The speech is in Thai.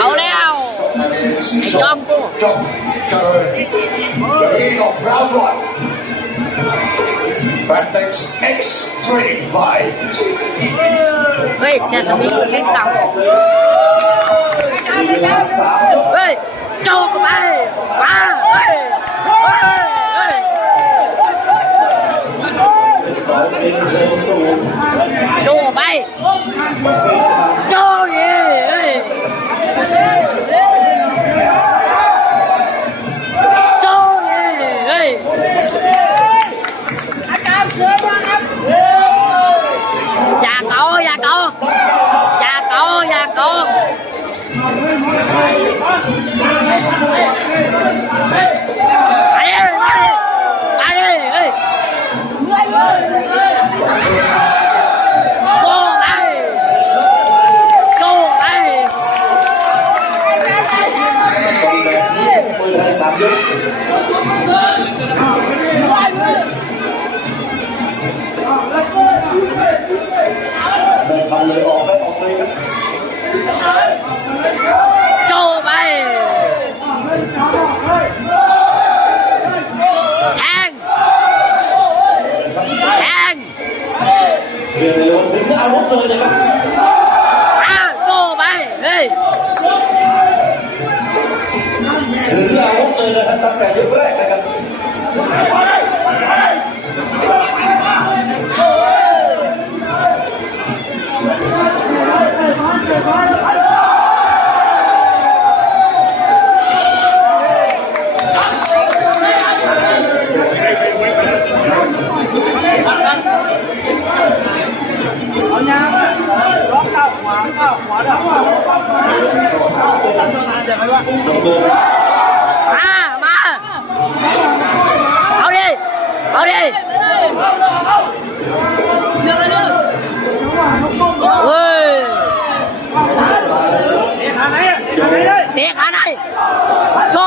เอาแล้วไอ้จอมกูเฮ้ยเสียสมิงเล่นเก่าเฮ้ยโจกไปมาเฮ้ยเฮ้ยโจไปโจเย่เฮ้ยโจเย่เฮ้ยอย่าเกาอย่าเกาอย่าเกาอย่าเกามาดิเฮ้ยโก้ไปโก้ไปโก้ไปแทงแทงเร็วถึงอาวุธเลยนะครับโก้ไปเฮ้ยถึงอาวุธเลยนะครับตั้งแต่ยกแรกนะครับมาเอาดิเอาดิเฮ้ยเตะขาไหนโก้